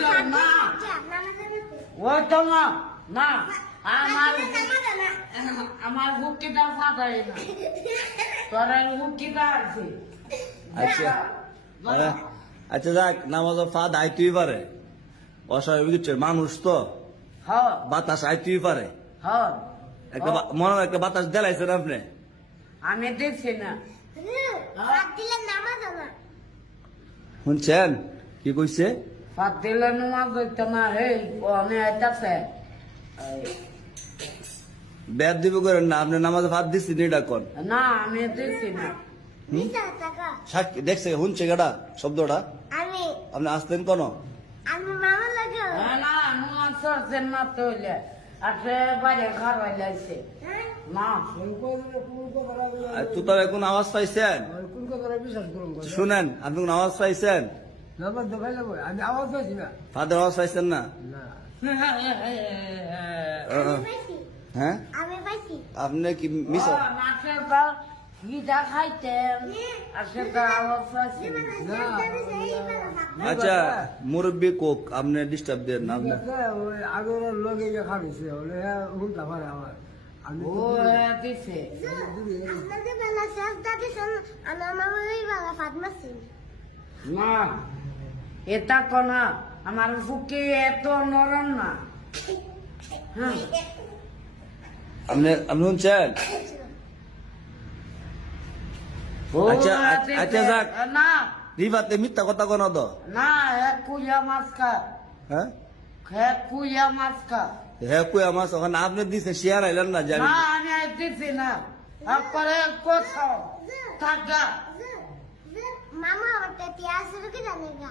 যাও না ওই না না আমার আমার হুকিটা ফাটাই না তোর হুকিটা আছে আচ্ছা আচ্ছা যাক নামাজ ফাদ আইতেই পারে অসহায় বুঝছে মানুষ তো হ্যাঁ বাতাস আইতেই পারে হ্যাঁ একটা মনে হয় একটা বাতাস দেলাইছেন আপনি আমি দেখছি না শুনছেন কি কইছে ফাট দিলে নামাজ হইতো না হে আমি আইতাছে ব্যাদ দিব করেন না আপনি নামাজ ফাদ দিচ্ছি এটা কোন? না আমি দেখছি না। সাক্ষী দেখছে শুনছে গাড়া শব্দটা? আমি আপনি আসতেন কোন? আমি মামা লাগে। হ্যাঁ, না নামাজ চড়ছেন না তো হইলে। আছে বাইরে ঘর হইলে আছে না তুই তবে কোন আওয়াজ পাইছেন? শুনেন আপনি কোন আওয়াজ পাইছেন? আমি আওয়াজ পাইছি না। ফাদের আওয়াজ পাইছেন না? হ্যাঁ? আপনি কি মিস ও, নাচের তো গিটা খাইতেন আর সেটা অবস্থা ছিল আচ্ছা মুরব্বী কোক আপনি ডিস্টার্ব দেন না আপনি। আগের লোকে যে খাবিছে বলে হ্যাঁ হুলটা পারে আমার। দিছে। আপনাদের বেলা শেষ দাদি শোন আমার মামা ওই বেলা ফাতমাসি না। এটা কনা আমার ফুকি এত নরম না। হ্যাঁ। আপনি আপনি শুনছেন? আচ্ছা, দিছে। আচ্ছা, যাক। না। রিভাতে মিথ্যা কথা কোন তো। না হে কুইয়া মাছ খা হ্যাঁ? হে কুইয়া মাছ খা হ্যাঁ কই আমার ওখানে আপনি দিচ্ছেন শেয়ার আইলেন না জানি। না আমি দিছি না। তারপরে কোথাও? থাকা মামা আমার তিয়া শুরু জানে গা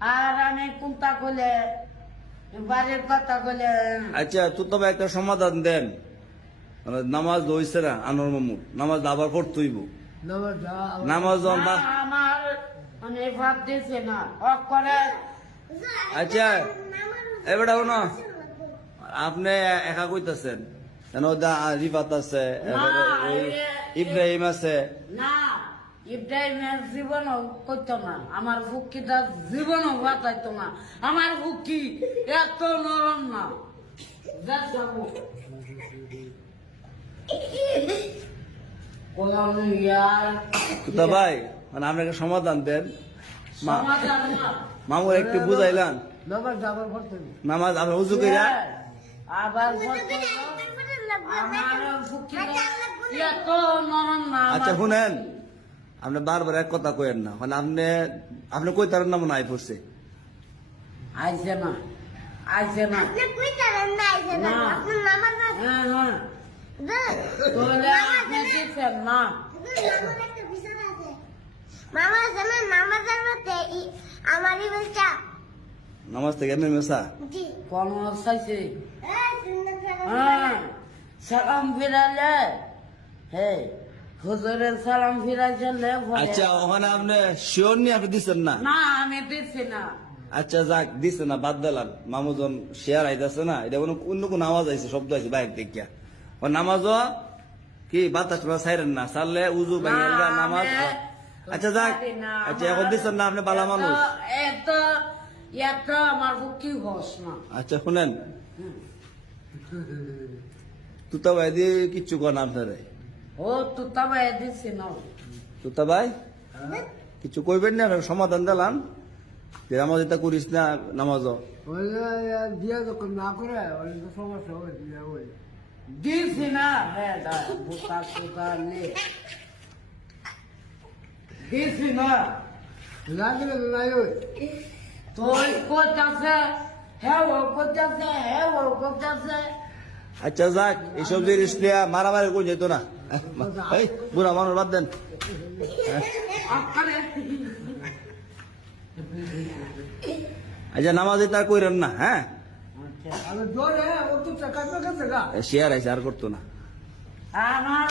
আর আমি কুন্তা কলে বাড়ির কথা কলে আচ্ছা তুই তবে একটা সমাধান দেন। মানে নামাজ হইছে না আনোর মামু নামাজ আবার দা নামাজ আমার মানে ভাব দিছে না। অফ করে। আচ্ছা এবারে শোনো। আপনি একা কইতাছেন। কেন রিফাত আছে এবারে ইব্রাহিম আছে। না ইব্রাহিমের জীবনও করতো না। আমার বুকিটা জীবনও বাঁচাইতো না। আমার বুকি এত নরম না। ভাই মানে আপনি সমাধান দেন। মামু একটু বুঝাইলান দা আবার নামাজ আমরা উজু কইরা। আবার এত নরম আচ্ছা শুনেন। বুকি। আপনি বারবার এক কথা কইেন না। মানে আপনি আপনি কই তার নাম নাই পড়ছে। আইছে না আইছে না আপনি কই তারেন না আইছে না। আপনার মামার না হ্যাঁ হ্যাঁ দে। বলে আপনি দিচ্ছেন না মামার একটা মামা জানেন নামাজের মধ্যে আমারই বলছা নামাজ থেকে এমনি মেসা? জি। কোন চাইছে। এই সুন্দর করে হ্যাঁ। সালাম ফিরালে। হে। হুজুরের সালাম ভরে- আচ্ছা ওখানে আপনি শিওর নিয়ে আপনি দিচ্ছেন না? না আমি দিচ্ছি না। আচ্ছা যাক দিছে না বাদ দিলাম। মামুজন শেয়ার আইতাছে না এটা কোনো অন্য কোন আওয়াজ আইছে শব্দ আইছে বাইক দেখিয়া। ও নামাজ কি বাতাস টাতাস ছাইরেন না? সারলে উজু না, নামাজ আচ্ছা যাক। আচ্ছা এখন দিচ্ছেন না আপনি বালা মানুষ। আমার হস না। আচ্ছা শুনেন। তুতা ভাই দিয়ে কিচ্ছু কর না আপনারে। ও না তুতা ভাই কিছু কইবেন না সমাধান দিলাম। যে নামাজ এটা করিস না নামাজ যখন না করে সমস্যা হবে বিয়ে ওই দিছি না। হ্যাঁ দা বুকা সুকা নে। দিছি না। লাগলে নাই ওই। তোর কোথাছে হ্যাঁ ও কোথাছে হ্যাঁ ও কোথাছে আচ্ছা যাক, এইসব জিনিস নিয়ে মারামারি করে, যেত না। বুড়া মানুষ বাদ দেন। আচ্ছা নামাজ এটা কইরেন না হ্যাঁ? শেয়ার আইছে, আর করতো না। আমার